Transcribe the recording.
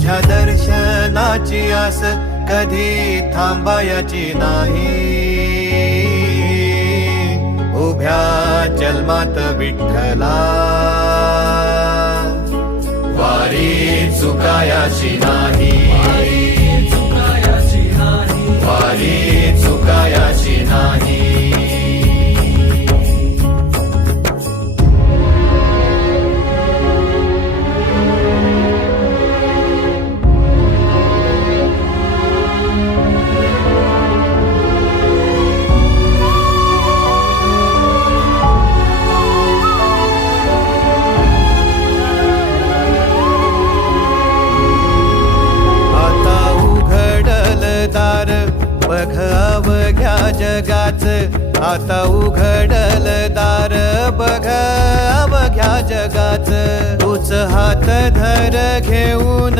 तुझ्या दर्शनाची आस कधी थांबायची नाही. उभ्या जन्मात विठ्ठला वारी चुकायाची नाही. वारी चुकायाची नाही. दार बघ अवघ्या जगाच. आता उघडल दार बघ अवघ्या जगाच. तूच हात धर घेऊन